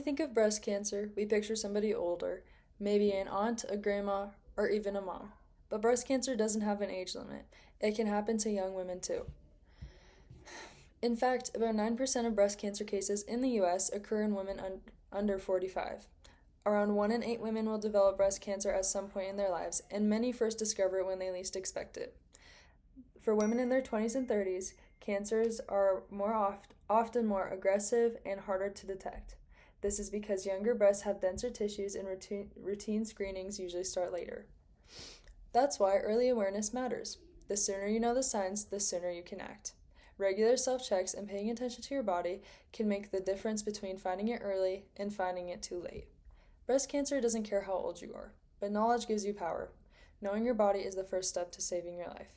we think of breast cancer, we picture somebody older, maybe an aunt, a grandma, or even a mom. But breast cancer doesn't have an age limit. It can happen to young women too. In fact, about 9% of breast cancer cases in the U.S. occur in women under 45. Around 1 in 8 women will develop breast cancer at some point in their lives, and many first discover it when they least expect it. For women in their 20s and 30s, cancers are often more aggressive and harder to detect. This is because younger breasts have denser tissues and routine screenings usually start later. That's why early awareness matters. The sooner you know the signs, the sooner you can act. Regular self-checks and paying attention to your body can make the difference between finding it early and finding it too late. Breast cancer doesn't care how old you are, but knowledge gives you power. Knowing your body is the first step to saving your life.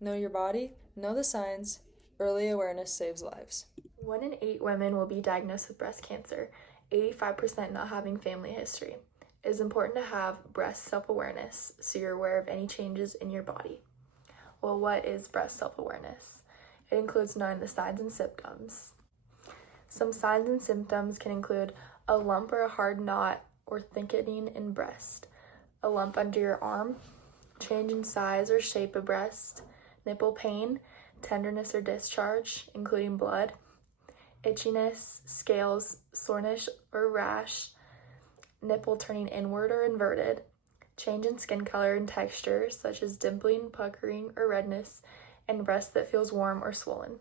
Know your body, know the signs. Early awareness saves lives. 1 in 8 women will be diagnosed with breast cancer, 85% not having family history. It is important to have breast self-awareness so you're aware of any changes in your body. Well, what is breast self-awareness? It includes knowing the signs and symptoms. Some signs and symptoms can include a lump or a hard knot or thickening in breast, a lump under your arm, change in size or shape of breast, nipple pain, tenderness or discharge, including blood, itchiness, scales, soreness or rash, nipple turning inward or inverted, change in skin color and texture such as dimpling, puckering, or redness, and breast that feels warm or swollen.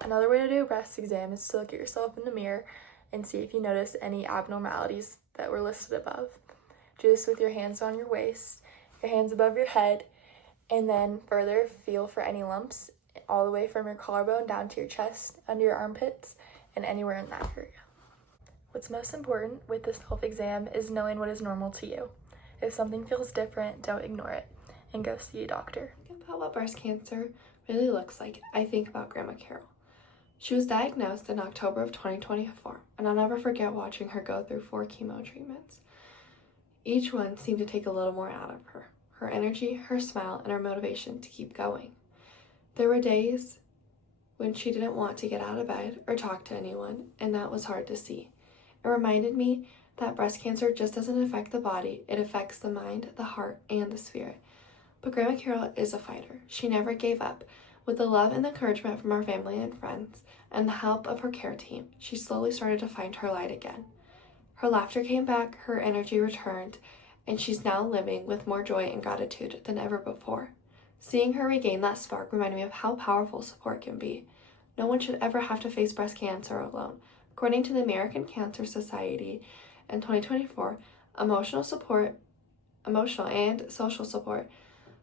Another way to do a breast exam is to look at yourself in the mirror and see if you notice any abnormalities that were listed above. Do this with your hands on your waist, your hands above your head, and then further feel for any lumps all the way from your collarbone down to your chest, under your armpits, and anywhere in that area. What's most important with the self-exam is knowing what is normal to you. If something feels different, don't ignore it and go see a doctor. Thinking about what breast cancer really looks like, I think about Grandma Carol. She was diagnosed in October of 2024, and I'll never forget watching her go through 4 chemo treatments. Each one seemed to take a little more out of her energy, her smile, and her motivation to keep going. There were days when she didn't want to get out of bed or talk to anyone, and that was hard to see. It reminded me that breast cancer just doesn't affect the body, it affects the mind, the heart, and the spirit. But Grandma Carol is a fighter. She never gave up. With the love and encouragement from our family and friends, and the help of her care team, she slowly started to find her light again. Her laughter came back, her energy returned, and she's now living with more joy and gratitude than ever before. Seeing her regain that spark reminded me of how powerful support can be. No one should ever have to face breast cancer alone. According to the American Cancer Society, in 2024, emotional and social support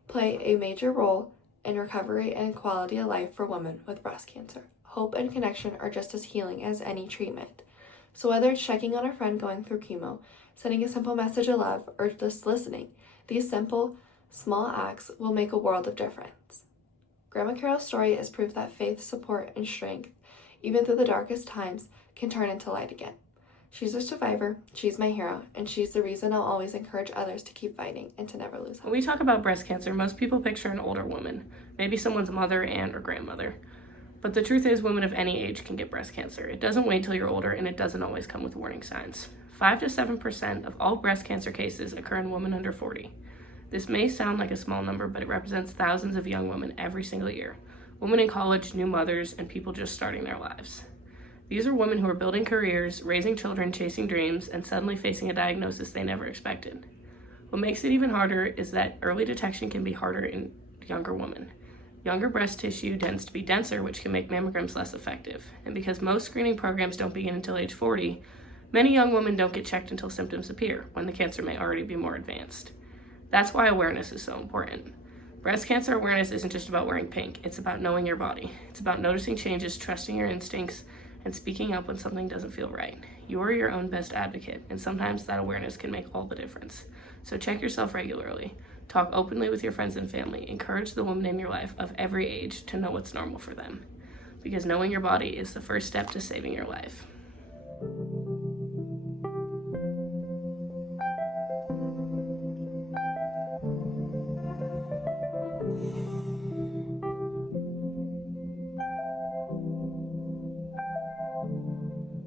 play a major role in recovery and quality of life for women with breast cancer. Hope and connection are just as healing as any treatment. So whether it's checking on a friend going through chemo, sending a simple message of love, or just listening, these simple, small acts will make a world of difference. Grandma Carol's story is proof that faith, support, and strength, even through the darkest times, can turn into light again. She's a survivor, she's my hero, and she's the reason I'll always encourage others to keep fighting and to never lose hope. When we talk about breast cancer, most people picture an older woman, maybe someone's mother, aunt, or grandmother. But the truth is, women of any age can get breast cancer. It doesn't wait till you're older, and it doesn't always come with warning signs. 5 to 7% of all breast cancer cases occur in women under 40. This may sound like a small number, but it represents thousands of young women every single year. Women in college, new mothers, and people just starting their lives. These are women who are building careers, raising children, chasing dreams, and suddenly facing a diagnosis they never expected. What makes it even harder is that early detection can be harder in younger women. Younger breast tissue tends to be denser, which can make mammograms less effective. And because most screening programs don't begin until age 40, many young women don't get checked until symptoms appear, when the cancer may already be more advanced. That's why awareness is so important. Breast cancer awareness isn't just about wearing pink, it's about knowing your body. It's about noticing changes, trusting your instincts, and speaking up when something doesn't feel right. You are your own best advocate, and sometimes that awareness can make all the difference. So check yourself regularly. Talk openly with your friends and family. Encourage the women in your life of every age to know what's normal for them. Because knowing your body is the first step to saving your life.